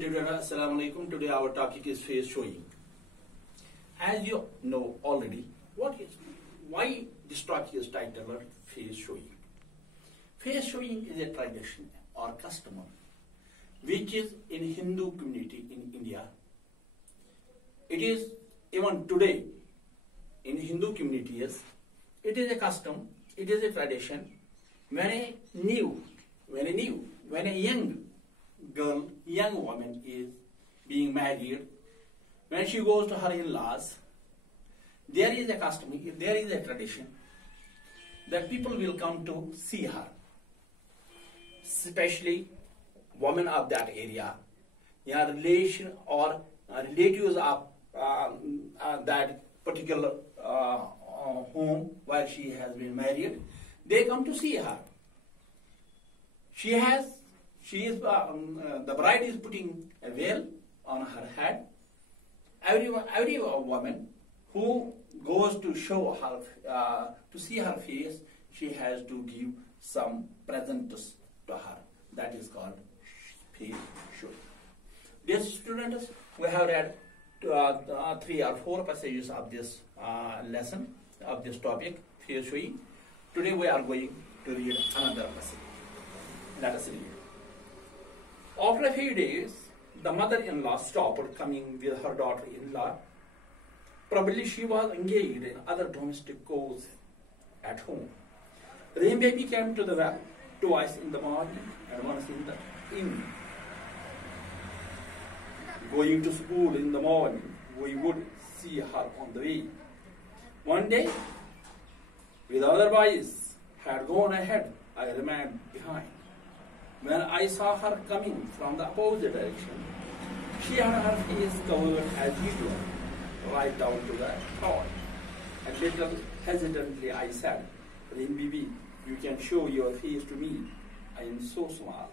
students, assalamu alaikum. Today our topic is face showing. As you know already, why this topic is titled face showing. Face showing is a tradition or custom which is in Hindu community in India. It is even today in Hindu communities. It is a custom. It is a tradition. When a young girl, young woman is being married, when she goes to her in-laws, there is a custom, there is a tradition that people will come to see her, especially women of that area, relation or relatives of that particular home where she has been married. They come to see her. The bride is putting a veil on her head. Every woman who goes to show her, to see her face, she has to give some presents to her. That is called face showing. Dear students, we have read 3 or 4 passages of this lesson, of this topic, face showing. Today we are going to read another passage. Let us read. After a few days, the mother-in-law stopped coming with her daughter-in-law. Probably she was engaged in other domestic chores at home. Rahim baby came to the well twice in the morning and once in the evening. Going to school in the morning, we would see her on the way. One day, with other boys had gone ahead, I remained behind. When I saw her coming from the opposite direction, she had her face covered as usual, right down to the throat. A little hesitantly I said, Rahim Bibi, you can show your face to me. I am so small.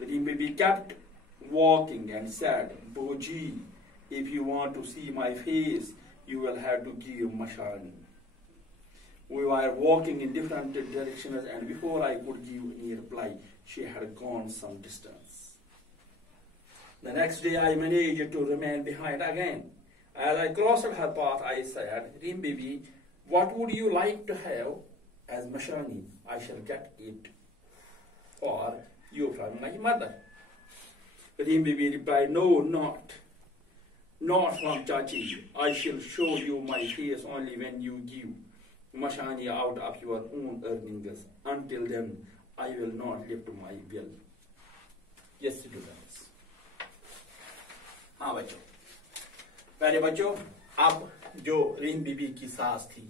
Rahim Bibi kept walking and said, Boji, if you want to see my face, you will have to give mashani. We were walking in different directions, and before I could give any reply, she had gone some distance. The next day I managed to remain behind again. As I crossed her path, I said, Rahim Bibi, what would you like to have as mashani? I shall get it for you from my mother. Rahim Bibi replied, no, not from Chachi. I shall show you my face only when you give mashani out of your own earnings. Until then, I will not lift my bill. Yes, students. हाँ बच्चों, पहले बच्चों, अब जो रहीम बीबी की सास थी,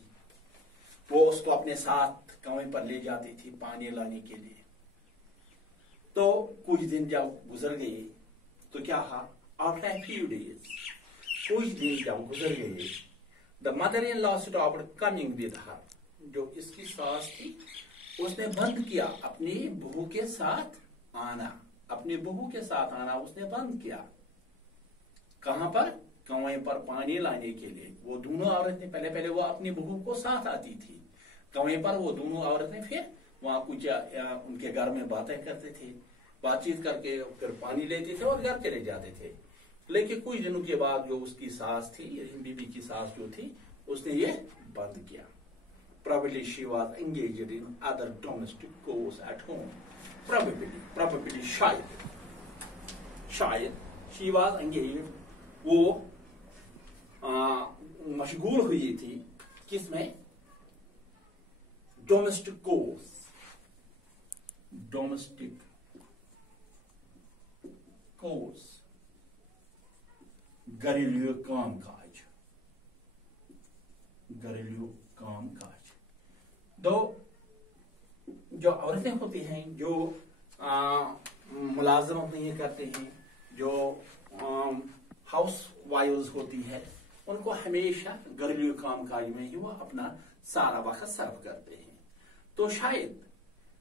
वो उसको अपने साथ कुएं पर ले जाती थी पानी लाने के लिए. तो कुछ दिन जब गुजर गए, तो क्या हा? After a few days, कुछ दिन जब गुजर गए, the mother-in-law stopped coming with her. जो इसकी सास थी, उसने बंद किया अपनी बहू के साथ आना, उसने बंद किया. कहां पर? कुएं पर पानी लाने के लिए. वो दोनों औरतें पहले वो अपनी बहू को साथ आती थी कुएं पर. वो दोनों औरतें फिर वहां कुछ उनके घर में बातें करते थे, बातचीत करके फिर पानी लेते थे और घर चले जाते थे. लेकिन कुछ दिनों के बाद जो उसकी सास थी, रहीम बीबी की सास जो थी, उसने ये बंद किया. Probably she was engaged in other domestic chores at home. Probably शायद she was engaged, वो मशगूल हुई थी किसमें? Domestic chores, घरेलू कामकाज. तो जो औरतें होती हैं, जो मुलाजमत नहीं करते हैं, जो हाउस वाइव्स होती है, उनको हमेशा घरेलू कामकाज में ही वो अपना सारा वक्त सर्व करते हैं. तो शायद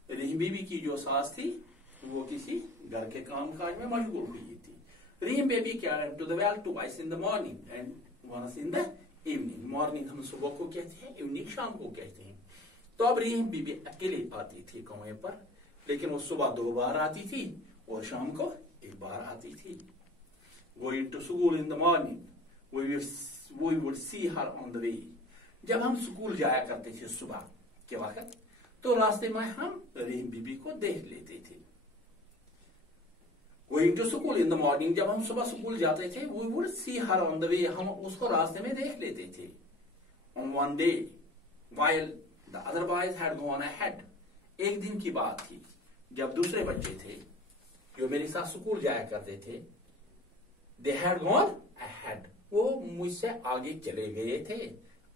रहीम बीबी की जो सास थी, वो किसी घर के कामकाज में मशगूल हुई थी. Rahim baby came to the well twice in the morning and once in the evening. Morning हम सुबह को कहते हैं, इवनिंग शाम को कहते हैं. तो अब रहीम बीबी अकेले आती थी कुएं पर, लेकिन वो सुबह 2 बार आती थी और शाम को एक बार आती थी, going to school in the morning, we would see her on the way. जब हम स्कूल जाया करते थे सुबह के वक्त, तो रास्ते में हम रहीम बीबी को देख लेते थे। Going to school in the morning, जब हम सुबह स्कूल जाते थे, we would see her on the way, हम उसको रास्ते में देख लेते थे। On one day, while the other boys had gone ahead, एक दिन की बात थी जब दूसरे बच्चे थे जो मेरे साथ स्कूल जाया करते थे, they had gone ahead, वो मुझसे आगे चले गए थे।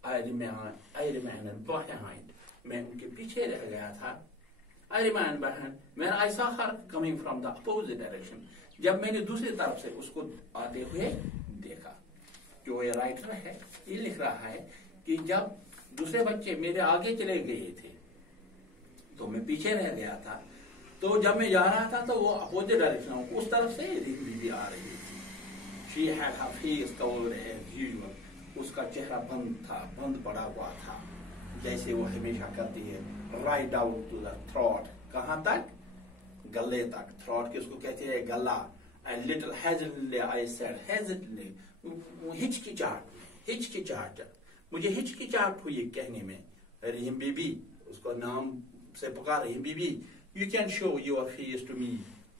I remained behind, मैं उनके पीछे रह गया था। I remained behind when I saw her coming from the opposite direction, जब मैंने दूसरी तरफ से उसको आते हुए देखा। जो ये राइटर है ये लिख रहा है कि जब दूसरे बच्चे मेरे आगे चले गए थे तो मैं पीछे रह गया था, तो जब मैं जा रहा था तो वो अपोजिट डायरेक्शन उस तरफ से रहीम बीबी आ रही थी। She had her face covered as usual, उसका चेहरा बंद पड़ा हुआ था जैसे वो हमेशा करती है। Right down to the throat, कहाँ तक? गले तक। थ्रॉट किसको कहते हैं? गला। And little hesitantly I said, hesitantly, हिचकिचाहट, मुझे हिचकिचाहट हुई कहने में। रहीम बीबी, उसको नाम से पुकार, रहीम बीबी, you can show your face to me,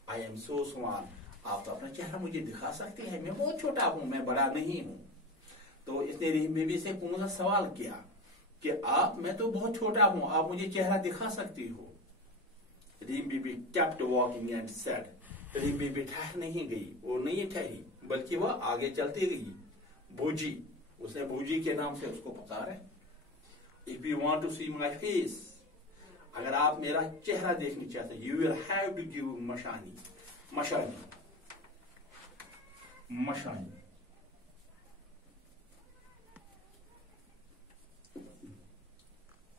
I am so small, आप तो अपना चेहरा मुझे दिखा सकते हैं, मैं बहुत छोटा हूँ, मैं बड़ा नहीं हूँ। तो इसने रहीम बीबी से कौन सा सवाल किया कि मैं तो बहुत छोटा हूँ, आप मुझे चेहरा दिखा सकती हो। रहीम बीबी kept walking and said, रहीम बीबी ठहर नहीं गई, वो नहीं ठहरी बल्कि वह आगे चलती गई। भूजी, उसने भूजी के नाम से उसको पुकारा। If you want to see my face, अगर आप मेरा चेहरा देखना चाहते, you will have to give मशानी।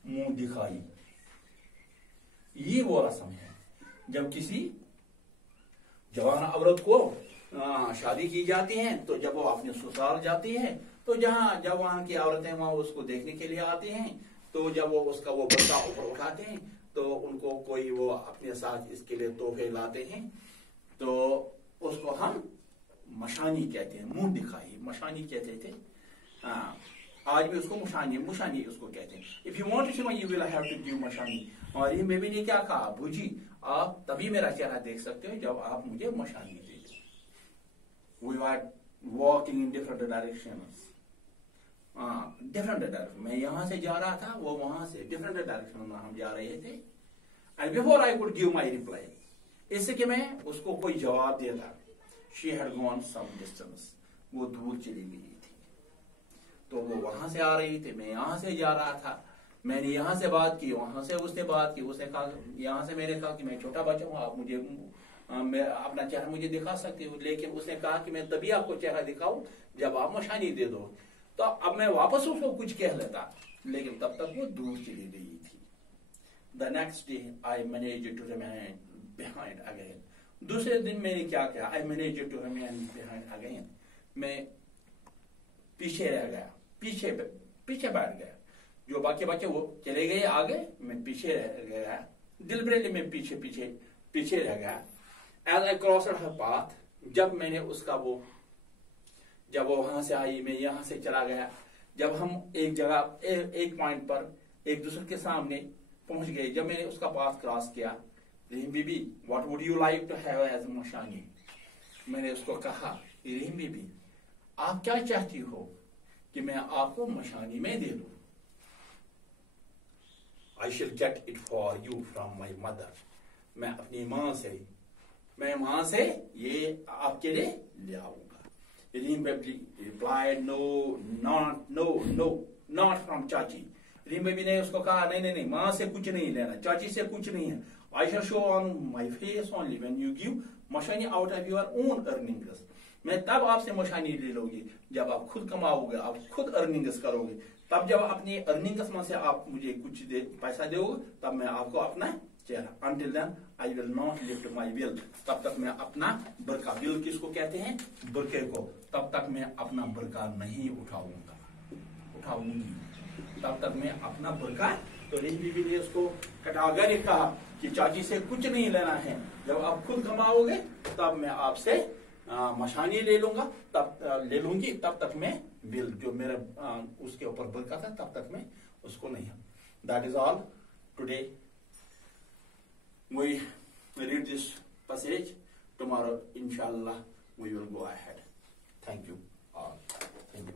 मुंह दिखाई। ये वो रस्म है जब किसी जवान औरत को शादी की जाती है, तो जब वो अपने ससुराल जाती है, तो जब वहां की औरतें वहां उसको देखने के लिए आती हैं, तो जब वो उसका वो बच्चा ऊपर उठाते हैं, तो उनको कोई वो अपने साथ इसके लिए तोहफे लाते हैं, तो उसको हम मशानी कहते हैं। मुंह दिखाई मशानी कहते थे। आज भी उसको मुशानी उसको कहते हैं। If you want to see my you will have to give मशानी। और ये बेबी ने क्या कहा? भूजी, आप तभी मेरा चेहरा देख सकते हो जब आप मुझे मशानी दे दो। We were walking in different directions, different direction. मैं यहां से जा रहा था, वो वहां से, डिफरेंट डायरेक्शन में हम जा रहे थे। And before I could give my reply, इससे कि मैं उसको कोई जवाब देता, she had gone some distance, वो दूर चली गई थी। तो वो वहां से आ रही थी, मैं यहां से जा रहा था। मैंने यहां से बात की, वहां से उसने बात की। उसने कहा, यहां से मैंने कहा कि मैं छोटा बच्चा हूं, आप मुझे मैं अपना चेहरा मुझे दिखा सकती हूँ। लेकिन उसने कहा कि मैं तभी आपको चेहरा दिखाऊं जब आप मशानी दे दो। तो अब मैं वापस उसको कुछ कह लेता, लेकिन तब तक वो दूर चली गई थी। The next day I managed to remain behind again. दूसरे दिन मैंने क्या किया? I managed to remain behind again. मैं पीछे रह गया, पीछे बैठ गया। जो बाकी बच्चे वो चले गए आगे, मैं पीछे रह गया। डिलिबरेटली मैं पीछे रह गया। As I crossed her path, जब मैंने उसका जब वो वहां से आई, मैं यहां से चला गया। जब हम एक जगह एक पॉइंट पर एक दूसरे के सामने पहुंच गए, जब मैंने उसका पाथ क्रॉस किया, Rahim Bibi, what would you like to have as मशानी? मैंने उसको कहा, रहीम बीबी, आप क्या चाहती हो कि मैं आपको मशानी में दे दूं? I shall get it for you from my mother. मैं अपनी माँ से ये आपके लिए ले आऊंगा। रहीम baby replied, no, not from चाची। रहीम बेबी ने उसको कहा, नहीं, माँ से कुछ नहीं लेना, चाची से कुछ नहीं है। I shall show on my face only when you give mashani out of your own earnings. मैं तब आपसे मशानी ले लोगी जब आप खुद कमाओगे, आप खुद अर्निंग्स करोगे। तब जब अपनी अर्निंग्स में से आप मुझे कुछ पैसा दोगे, तब मैं आपको अपना चेहरा। Until then I will not lift my veil, तब तक मैं अपना बुर्का, विल किसको कहते हैं? बुर्के को। तब तक मैं अपना बुर्का नहीं उठाऊंगी, तब तक मैं अपना बुर्का। तो रहीम बीबी ने उसको कटाकर कहा कि चाची से कुछ नहीं लेना है, जब आप खुद कमाओगे तब मैं आपसे मशानी ले लूंगा, तब ले लूंगी, तब तक मैं बिल जो मेरे उसके ऊपर बरकत है तब तक मैं उसको नहीं। That is all today. We read this passage. Tomorrow inshallah we will go ahead. Thank you all. Thank you.